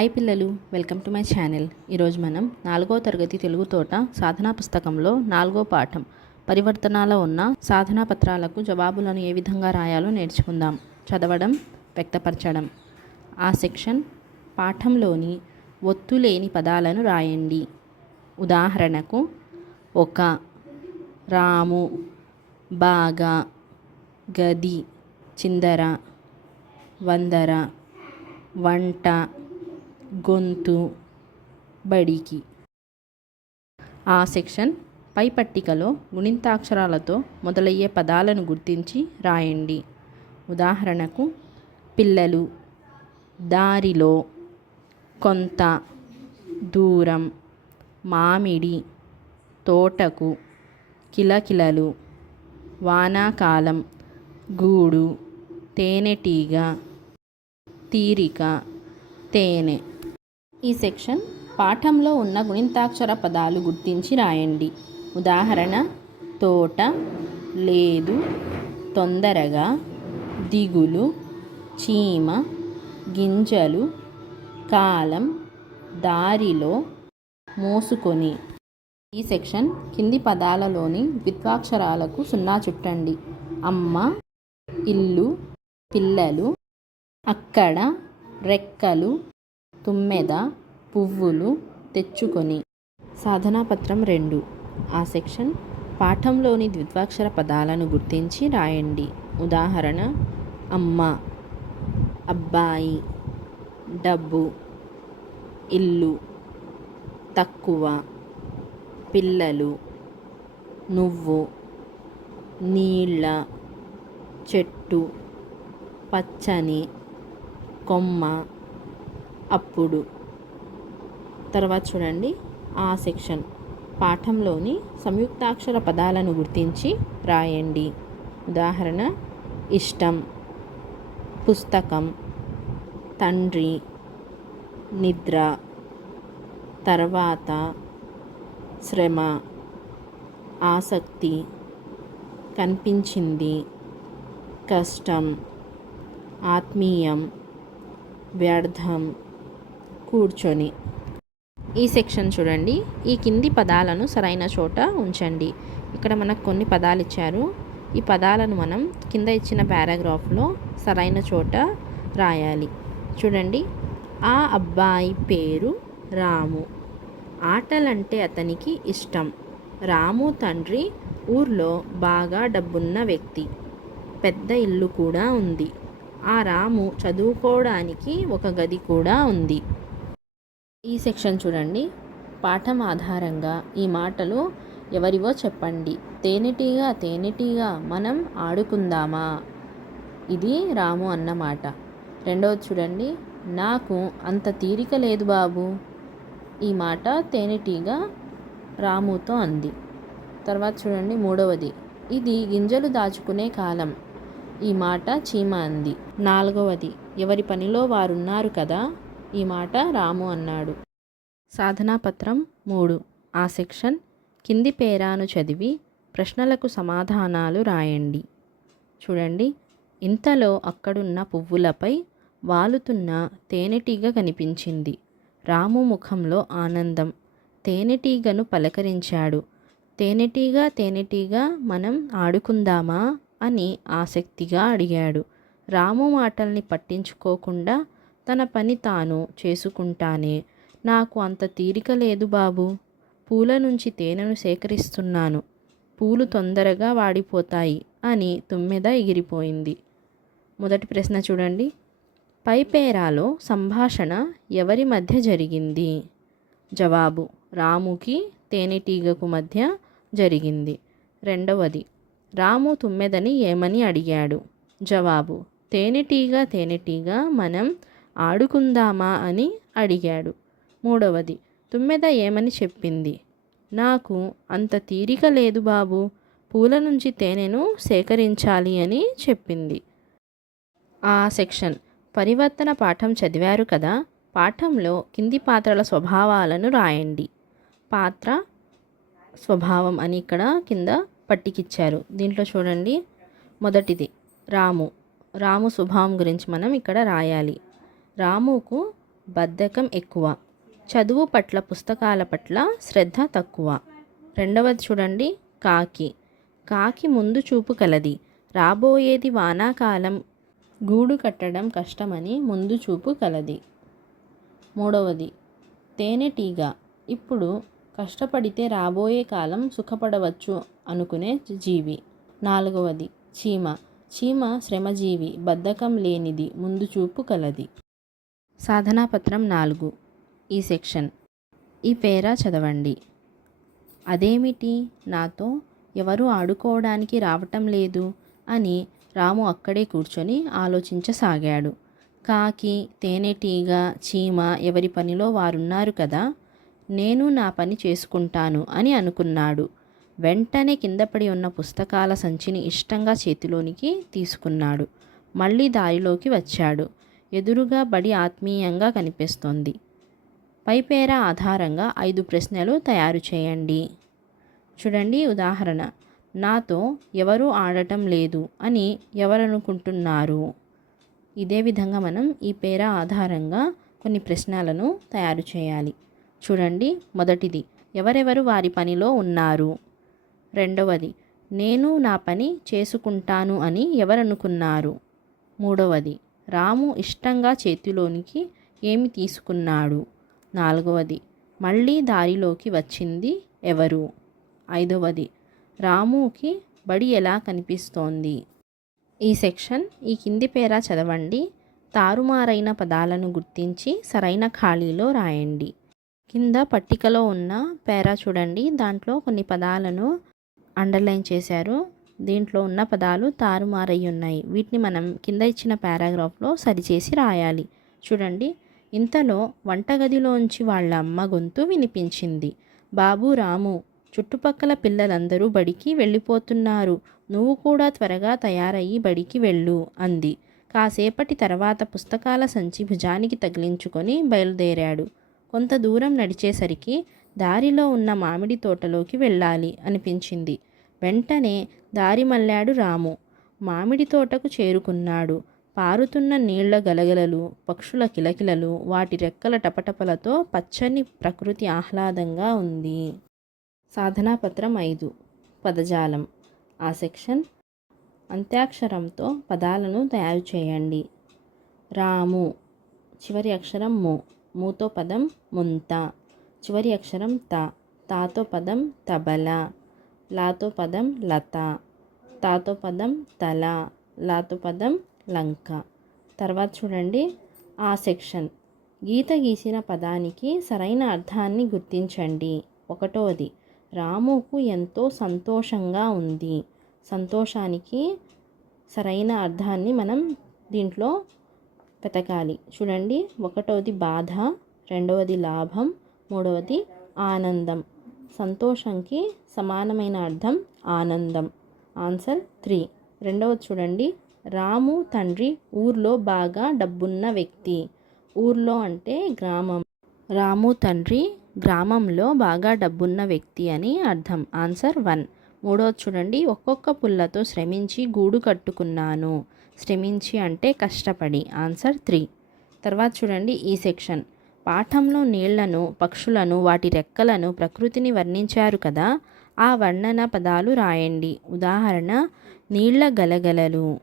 Hi పిల్లలు welcome to my channel. ఈరోజు మనం నాలుగో తరగతి తెలుగు తోట సాధనా పుస్తకంలో నాలుగో పాఠం. పరివర్తనాల ఉన్న సాధనా పత్రాలకు జవాబులను ఏ విధంగా రాయాలో నేర్చుకుందాం. చదవడం వ్యక్తపరచడం. ఆ సెక్షన్ పాఠంలోని ఒత్తు లేని పదాలను రాయండి. ఉదాహరణకు ఒక రాము బాగా గది చిందర వందర వంట గొంతు బడికి. ఆ సెక్షన్ పై పట్టికలో గుణింతాక్షరాలతో మొదలయ్యే పదాలను గుర్తించి రాయండి. ఉదాహరణకు పిల్లలు దారిలో కొంత దూరం మామిడి తోటకు కిలకిలలు వానాకాలం గూడు తేనెటీగ తీరిక తేనె. ఈ సెక్షన్ పాఠంలో ఉన్న గుణింతాక్షర పదాలు గుర్తించి రాయండి. ఉదాహరణ తోట లేదు తొందరగా దిగులు చీమ గింజలు కాలం దారిలో మోసుకొని. ఈ సెక్షన్ కింది పదాలలోని ద్విత్వాక్షరాలకు సున్నా చుట్టండి. అమ్మ ఇల్లు పిల్లలు అక్కడ రెక్కలు తుమ్మెద పువ్వులు తెచ్చుకొని. సాధనాపత్రం రెండు. ఆ సెక్షన్ పాఠంలోని ద్విత్వాక్షర పదాలను గుర్తించి రాయండి. ఉదాహరణ అమ్మ అబ్బాయి డబ్బు ఇల్లు తక్కువ పిల్లలు నువ్వు నీళ్ళ చెట్టు పచ్చని కొమ్మ అప్పుడు. తర్వాత చూడండి ఆ సెక్షన్. పాఠంలోని సంయుక్తాక్షర పదాలను గుర్తించి రాయండి. ఉదాహరణ ఇష్టం పుస్తకం తండ్రి నిద్ర తర్వాత శ్రమ ఆసక్తి కనిపించింది కష్టం ఆత్మీయం వ్యర్థం కూర్చొని. ఈ సెక్షన్ చూడండి. ఈ కింది పదాలను సరైన చోట ఉంచండి. ఇక్కడ మనకు కొన్ని పదాలు ఇచ్చారు. ఈ పదాలను మనం కింద ఇచ్చిన పారాగ్రాఫ్లో సరైన చోట రాయాలి. చూడండి. ఆ అబ్బాయి పేరు రాము. ఆటలంటే అతనికి ఇష్టం. రాము తండ్రి ఊర్లో బాగా డబ్బున్న వ్యక్తి. పెద్ద ఇల్లు కూడా ఉంది. ఆ రాము చదువుకోవడానికి ఒక గది కూడా ఉంది. ఈ సెక్షన్ చూడండి. పాఠం ఆధారంగా ఈ మాటలు ఎవరివో చెప్పండి. తేనెటీగా తేనెటీగా మనం ఆడుకుందామా? ఇది రాము అన్నమాట. రెండవది చూడండి. నాకు అంత తీరిక లేదు బాబు. ఈ మాట తేనెటీగా రాముతో అంది. తర్వాత చూడండి మూడవది. ఇది గింజలు దాచుకునే కాలం. ఈ మాట చీమ అంది. నాలుగవది. ఎవరి పనిలో వారున్నారు కదా? ఈ మాట రాము అన్నాడు. సాధనాపత్రం మూడు. ఆ సెక్షన్ కింది పేరాను చదివి ప్రశ్నలకు సమాధానాలు రాయండి. చూడండి ఇంతలో అక్కడున్న పువ్వులపై వాలుతున్న తేనెటీగ కనిపించింది. రాము ముఖంలో ఆనందం. తేనెటీగను పలకరించాడు. తేనెటీగ తేనెటీగ మనం ఆడుకుందామా అని ఆసక్తిగా అడిగాడు. రాము మాటల్ని పట్టించుకోకుండా తన పని తాను చేసుకుంటానే. నాకు అంత తీరిక లేదు బాబు. పూల నుంచి తేనెను సేకరిస్తున్నాను. పూలు తొందరగా వాడిపోతాయి అని తుమ్మెద ఎగిరిపోయింది. మొదటి ప్రశ్న చూడండి. పైపేరాలో సంభాషణ ఎవరి మధ్య జరిగింది? జవాబు రాముకి తేనెటీగకు మధ్య జరిగింది. రెండవది రాము తుమ్మెదని ఏమని అడిగాడు? జవాబు తేనెటీగ తేనెటీగ మనం ఆడుకుందామా అని అడిగాడు. మూడవది తుమ్మెద ఏమని చెప్పింది? నాకు అంత తీరిక లేదు బాబు పూల నుంచి తేనెను సేకరించాలి అని చెప్పింది. ఆ సెక్షన్ పరివర్తన పాఠం చదివారు కదా పాఠంలో కింది పాత్రల స్వభావాలను రాయండి. పాత్ర స్వభావం అని ఇక్కడ కింద పట్టికిచ్చారు. దీంట్లో చూడండి. మొదటిది రాము. రాము స్వభావం గురించి మనం ఇక్కడ రాయాలి. రాముకు బద్ధకం ఎక్కువ. చదువు పట్ల పుస్తకాల పట్ల శ్రద్ధ తక్కువ. రెండవది చూడండి కాకి. కాకి ముందు చూపు కలది. రాబోయేది వానాకాలం. గూడు కట్టడం కష్టమని ముందు చూపు కలది. మూడవది తేనెటీగ ఇప్పుడు కష్టపడితే రాబోయే కాలం సుఖపడవచ్చు అనుకునే జీవి. నాలుగవది చీమ. చీమ శ్రమజీవి. బద్ధకం లేనిది ముందు చూపు కలది. సాధనాపత్రం నాలుగు. ఈ సెక్షన్. ఈ పేరా చదవండి. అదేమిటి? నాతో ఎవరు ఆడుకోవడానికి రావటం లేదు అని రాము అక్కడే కూర్చొని ఆలోచించసాగాడు. కాకి తేనెటీగ చీమ ఎవరి పనిలో వారున్నారు కదా? నేను నా పని చేసుకుంటాను అని అనుకున్నాడు. వెంటనే కిందపడి ఉన్న పుస్తకాల సంచిని ఇష్టంగా చేతిలోనికి తీసుకున్నాడు. మళ్ళీ దారిలోకి వచ్చాడు. ఎదురుగా బడి ఆత్మీయంగా కనిపిస్తోంది. పైపేర ఆధారంగా ఐదు ప్రశ్నలు తయారు చేయండి. చూడండి ఉదాహరణ. నాతో ఎవరు ఆడటం లేదు అని ఎవరనుకుంటున్నారు? ఇదే విధంగా మనం ఈ పేర ఆధారంగా కొన్ని ప్రశ్నలను తయారు చేయాలి. చూడండి మొదటిది. ఎవరెవరు వారి పనిలో ఉన్నారు? రెండవది. నేను నా పని చేసుకుంటాను అని ఎవరనుకున్నారు? మూడవది. రాము ఇష్టంగా చేతిలోనికి ఏమి తీసుకున్నాడు? నాలుగవది మళ్ళీ దారిలోకి వచ్చింది ఎవరు? ఐదవది రాముకి బడి ఎలా కనిపిస్తోంది? ఈ సెక్షన్ ఈ కింది పేరా చదవండి. తారుమారైన పదాలను గుర్తించి సరైన ఖాళీలో రాయండి. కింద పట్టికలో ఉన్న పేరా చూడండి. దాంట్లో కొన్ని పదాలను అండర్లైన్ చేశారు. దీంట్లో ఉన్న పదాలు తారుమారై ఉన్నాయి వీటిని మనం కింద ఇచ్చిన పారాగ్రాఫ్లో సరిచేసి రాయాలి. చూడండి. ఇంతలో వంటగదిలోంచి వాళ్ళ అమ్మ గొంతు వినిపించింది. బాబు రాము చుట్టుపక్కల పిల్లలందరూ బడికి వెళ్ళిపోతున్నారు. నువ్వు కూడా త్వరగా తయారయ్యి బడికి వెళ్ళు అంది. కాసేపటి తర్వాత పుస్తకాల సంచి భుజానికి తగిలించుకొని బయలుదేరాడు. కొంత దూరం నడిచేసరికి దారిలో ఉన్న మామిడి తోటలోకి వెళ్ళాలి అనిపించింది. వెంటనే దారి మళ్ళాడు రాము. మామిడి తోటకు చేరుకున్నాడు. పారుతున్న నీళ్ళ గలగలలు పక్షుల కిలకిలలు వాటి రెక్కల టపటపలతో పచ్చని ప్రకృతి ఆహ్లాదంగా ఉంది. సాధనాపత్రం ఐదు. పదజాలం. ఆ సెక్షన్ అంత్యాక్షరంతో పదాలను తయారు చేయండి. రాము. చివరి అక్షరం ము. మూతో పదం ముంత. చివరి అక్షరం త. తాతో పదం తబల. లాతో పదం లత తాతో పదం తల లాతో పదం లంక. తర్వాత చూడండి ఆ సెక్షన్. గీత గీసిన పదానికి సరైన అర్థాన్ని గుర్తించండి. ఒకటోది రాముకు ఎంతో సంతోషంగా ఉంది. సంతోషానికి సరైన అర్థాన్ని మనం దీంట్లో వెతకాలి. చూడండి ఒకటవది బాధ రెండవది లాభం మూడవది ఆనందం. సంతోషంకి సమానమైన అర్థం ఆనందం. Answer three. రెండవది చూడండి. రాము తండ్రి ఊర్లో బాగా డబ్బున్న వ్యక్తి. ఊర్లో అంటే గ్రామం. రాము తండ్రి గ్రామంలో బాగా డబ్బున్న వ్యక్తి అని అర్థం. Answer one. మూడవది చూడండి. ఒక్కొక్క పుల్లతో శ్రమించి గూడు కట్టుకున్నాను. శ్రమించి అంటే కష్టపడి. Answer three. తర్వాత చూడండి ఈ సెక్షన్. పాఠంలో నీళ్ళను పక్షులను వాటి రెక్కలను ప్రకృతిని వర్ణించారు కదా? ఆ వర్ణన పదాలు రాయండి. ఉదాహరణ నీళ్ళ గలగలలు.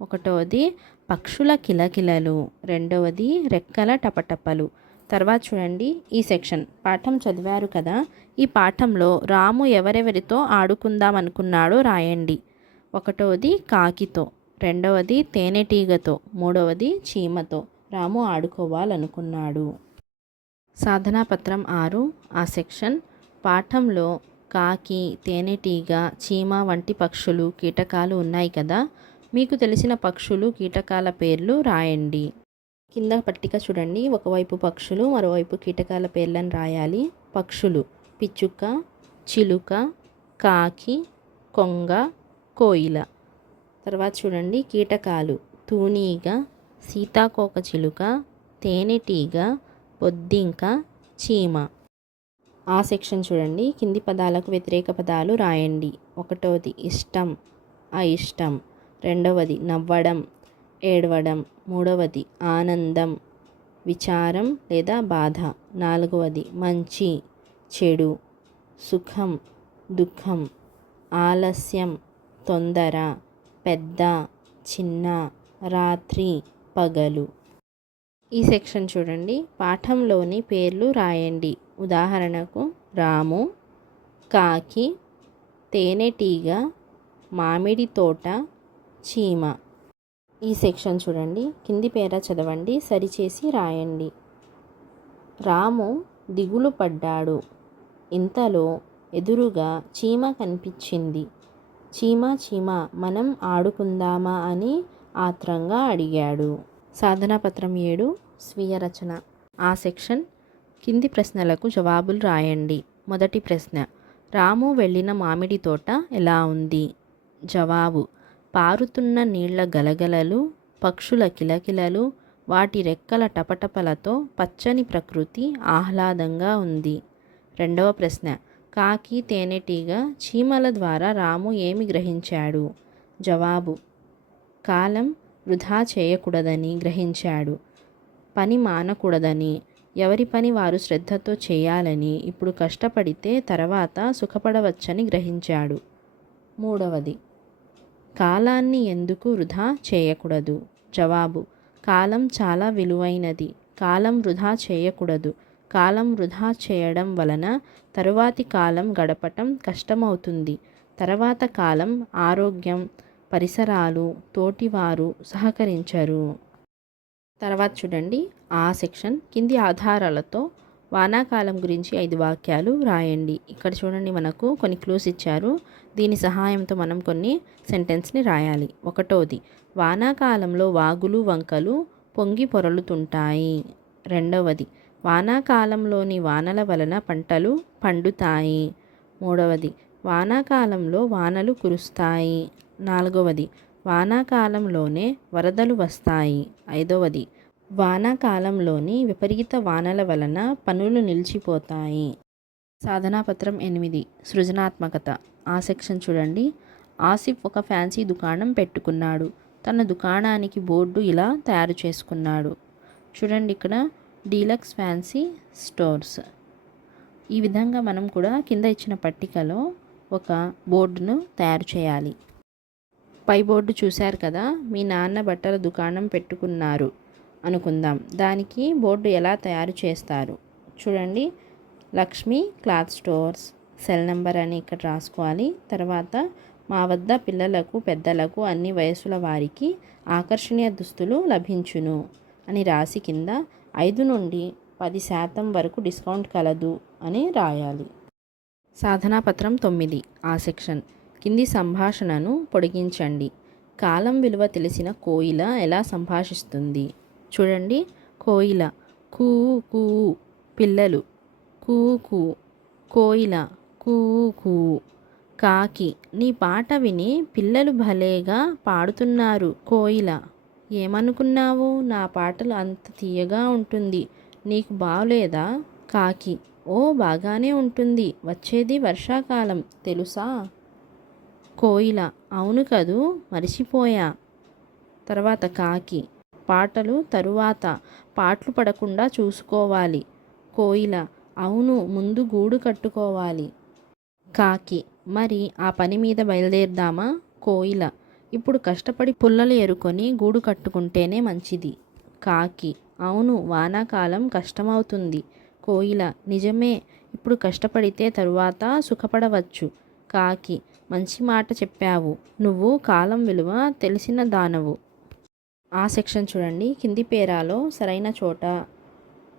ఒకటవది పక్షుల కిలకిలలు. రెండవది రెక్కల టపటపలు. తర్వాత చూడండి ఈ సెక్షన్. పాఠం చదివారు కదా? ఈ పాఠంలో రాము ఎవరెవరితో ఆడుకుందాం అనుకున్నాడో రాయండి. ఒకటవది కాకితో. రెండవది తేనెటీగతో. మూడవది చీమతో. రాము ఆడుకోవాలనుకున్నాడు. సాధనాపత్రం ఆరు ఆ సెక్షన్ పాఠంలో కాకి తేనెటీగ చీమ వంటి పక్షులు కీటకాలు ఉన్నాయి కదా? మీకు తెలిసిన పక్షులు కీటకాల పేర్లు రాయండి. కింద పట్టిక చూడండి. ఒకవైపు పక్షులు మరోవైపు కీటకాల పేర్లను రాయాలి. పక్షులు. పిచ్చుక చిలుక కాకి కొంగ కోయిల. తర్వాత చూడండి. కీటకాలు. తూనీగ సీతాకోక చిలుక తేనెటీగ బొద్దింక చీమ. ఆ సెక్షన్ చూడండి. కింది పదాలకు వ్యతిరేక పదాలు రాయండి. ఒకటోది ఇష్టం అయిష్టం. రెండవది నవ్వడం ఏడవడం. మూడవది ఆనందం విచారం లేదా బాధ. నాలుగవది మంచి చెడు సుఖం దుఃఖం. ఆలస్యం తొందర పెద్ద చిన్న రాత్రి పగలు. ఈ సెక్షన్ చూడండి. పాఠంలోని పేర్లు రాయండి. ఉదాహరణకు రాము కాకి తేనెటీగ మామిడి తోట చీమ. ఈ సెక్షన్ చూడండి. కింది పేర చదవండి. సరిచేసి రాయండి. రాము దిగులు పడ్డాడు. ఇంతలో ఎదురుగా చీమ కనిపించింది. చీమ చీమ మనం ఆడుకుందామా అని ఆత్రంగా అడిగాడు. సాధనాపత్రం ఏడు స్వీయ రచన. ఆ సెక్షన్ కింది ప్రశ్నలకు జవాబులు రాయండి. మొదటి ప్రశ్న రాము వెళ్ళిన మామిడి తోట ఎలా ఉంది? జవాబు పారుతున్న నీళ్ళ గలగలలు పక్షుల కిలకిలలు వాటి రెక్కల టపటపలతో పచ్చని ప్రకృతి ఆహ్లాదంగా ఉంది. రెండవ ప్రశ్న కాకి తేనెటీగ చీమల ద్వారా రాము ఏమి గ్రహించాడు? జవాబు కాలం వృధా చేయకూడదని గ్రహించాడు. పని మానకూడదని ఎవరి పని వారు శ్రద్ధతో చేయాలని ఇప్పుడు కష్టపడితే తర్వాత సుఖపడవచ్చని గ్రహించాడు. మూడవది కాలాన్ని ఎందుకు వృధా చేయకూడదు? జవాబు కాలం చాలా విలువైనది. కాలం వృధా చేయకూడదు. కాలం వృధా చేయడం వలన తరువాతి కాలం గడపటం కష్టమవుతుంది. తర్వాత కాలం ఆరోగ్యం పరిసరాలు తోటివారు సహకరించరు. తర్వాత చూడండి ఆ సెక్షన్ కింది ఆధారాలతో వానాకాలం గురించి ఐదు వాక్యాలు రాయండి. ఇక్కడ చూడండి మనకు కొన్ని క్లూస్ ఇచ్చారు. దీని సహాయంతో మనం కొన్ని సెంటెన్స్ని రాయాలి. ఒకటోది వానాకాలంలో వాగులు వంకలు పొంగి పొరలుతుంటాయి. రెండవది వానాకాలంలోని వానల వలన పంటలు పండుతాయి. మూడవది వానాకాలంలో వానలు కురుస్తాయి. నాలుగవది వానాకాలంలోనే వరదలు వస్తాయి. ఐదవది వానాకాలంలోని విపరీత వానల వలన పనులు నిలిచిపోతాయి. సాధనాపత్రం ఎనిమిది సృజనాత్మకత. ఆ సెక్షన్ చూడండి. ఆసిఫ్ ఒక ఫ్యాన్సీ దుకాణం పెట్టుకున్నాడు. తన దుకాణానికి బోర్డు ఇలా తయారు చేసుకున్నాడు. చూడండి ఇక్కడ డీలక్స్ ఫ్యాన్సీ స్టోర్స్. ఈ విధంగా మనం కూడా కింద ఇచ్చిన పట్టికలో ఒక బోర్డును తయారు చేయాలి. పై బోర్డు చూశారు కదా మీ నాన్న బట్టల దుకాణం పెట్టుకున్నారు అనుకుందాం. దానికి బోర్డు ఎలా తయారు చేస్తారు? చూడండి. Lakshmi cloth stores. Cell number అని ఇక్కడ రాసుకోవాలి. తర్వాత మా వద్ద పిల్లలకు పెద్దలకు అన్ని వయసుల వారికి ఆకర్షణీయ దుస్తులు లభించును అని రాసి కింద ఐదు నుండి పది శాతం వరకు డిస్కౌంట్ కలదు అని రాయాలి. సాధనాపత్రం తొమ్మిది. ఆ సెక్షన్. కింది సంభాషణను పొడిగించండి. కాలం విలువ తెలిసిన కోయిల ఎలా సంభాషిస్తుంది? చూడండి. కోయిల. కూ కూ. పిల్లలు. కూ కూ. కోయిల. కూ కూ. కాకి. నీ పాట విని పిల్లలు భలేగా పాడుతున్నారు కోయిల. ఏమనుకున్నావు? నా పాటలు అంత తీయగా ఉంటుంది. నీకు బాగలేదా కాకి. ఓ బాగానే ఉంటుంది. వచ్చేది వర్షాకాలం. తెలుసా? కోయిల. అవును కదూ మరిచిపోయా. తర్వాత కాకి. పాటలు తరువాత. పాటలు పడకుండా చూసుకోవాలి. కోయిల. అవును ముందు గూడు కట్టుకోవాలి. కాకి. మరి ఆ పని మీద బయలుదేరదామా? కోయిల. ఇప్పుడు కష్టపడి పుల్లలు ఎరుకొని గూడు కట్టుకుంటేనే మంచిది. కాకి. అవును వానాకాలం కష్టమవుతుంది. కోయిల. నిజమే. ఇప్పుడు కష్టపడితే తరువాత సుఖపడవచ్చు. కాకి. మంచి మాట చెప్పావు. నువ్వు కాలం విలువ తెలిసిన దానవు. ఆ సెక్షన్ చూడండి. కింది పేరాలో సరైన చోట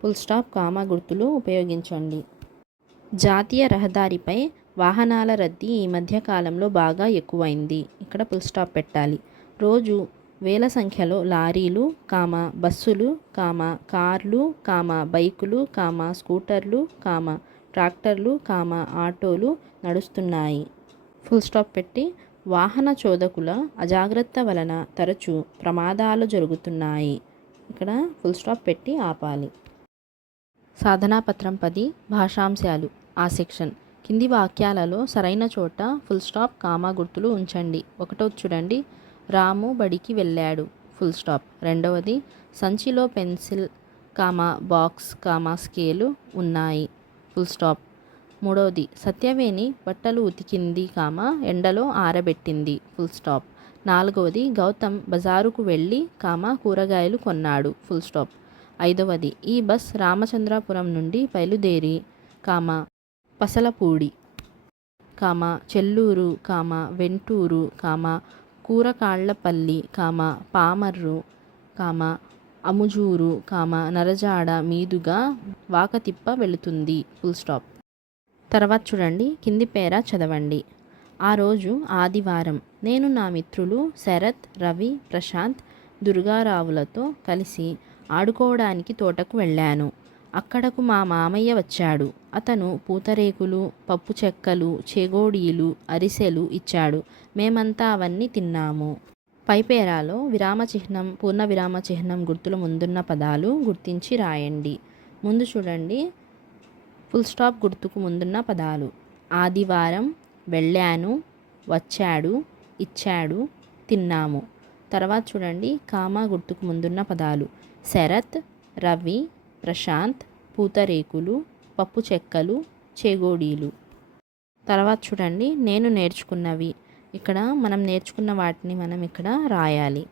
ఫుల్ స్టాప్ కామా గుర్తులు ఉపయోగించండి. జాతీయ రహదారిపై వాహనాల రద్దీ ఈ మధ్య కాలంలో బాగా ఎక్కువైంది. ఇక్కడ ఫుల్ స్టాప్ పెట్టాలి. రోజు వేల సంఖ్యలో లారీలు కామ బస్సులు కామ కార్లు కామ బైకులు కామ స్కూటర్లు కామ ట్రాక్టర్లు కామ ఆటోలు నడుస్తున్నాయి. ఫుల్ స్టాప్ పెట్టి వాహన చోదకుల అజాగ్రత్త వలన తరచూ ప్రమాదాలు జరుగుతున్నాయి. ఇక్కడ ఫుల్ స్టాప్ పెట్టి ఆపాలి. సాధనాపత్రం పది భాషాంశాలు. ఆ సెక్షన్. కింది వాక్యాలలో సరైన చోట ఫుల్ స్టాప్ కామా గుర్తులు ఉంచండి. ఒకటో చూడండి. రాము బడికి వెళ్ళాడు. Full stop. రెండవది సంచిలో pencil comma box comma scale ఉన్నాయి. Full stop. మూడవది సత్యవేణి బట్టలు ఉతికింది కామ ఎండలో ఆరబెట్టింది. Full stop. నాలుగవది గౌతమ్ బజారుకు వెళ్ళి కామ కూరగాయలు కొన్నాడు. Full stop. ఐదవది ఈ బస్ రామచంద్రాపురం నుండి బయలుదేరి కామ పసలపూడి. కామ చెల్లూరు కామ వెంటూరు కామ కూరకాళ్ళపల్లి కామ పామర్రు కామ అముజూరు కామ నరజాడ మీదుగా వాకతిప్ప వెళుతుంది. Full stop. తర్వాత చూడండి కింది పేర చదవండి. ఆ రోజు ఆదివారం నేను నా మిత్రులు శరత్ రవి ప్రశాంత్ దుర్గారావులతో కలిసి ఆడుకోవడానికి తోటకు వెళ్ళాను. అక్కడకు మా మామయ్య వచ్చాడు. అతను పూతరేకులు పప్పు చెక్కలు చెగోడీలు అరిసెలు ఇచ్చాడు. మేమంతా అవన్నీ తిన్నాము. పైపేరాలో విరామ చిహ్నం పూర్ణ విరామ చిహ్నం గుర్తుల ముందున్న పదాలు గుర్తించి రాయండి. ముందు చూడండి ఫుల్ స్టాప్ గుర్తుకు ముందున్న పదాలు. ఆదివారం వెళ్ళాను వచ్చాడు ఇచ్చాడు తిన్నాము. తర్వాత చూడండి కామా గుర్తుకు ముందున్న పదాలు. శరత్ రవి ప్రశాంత్ పూతరేకులు పప్పు చెక్కలు చేగోడీలు. తర్వాత చూడండి నేను నేర్చుకున్నవి. ఇక్కడ మనం నేర్చుకున్న వాటిని మనం ఇక్కడ రాయాలి.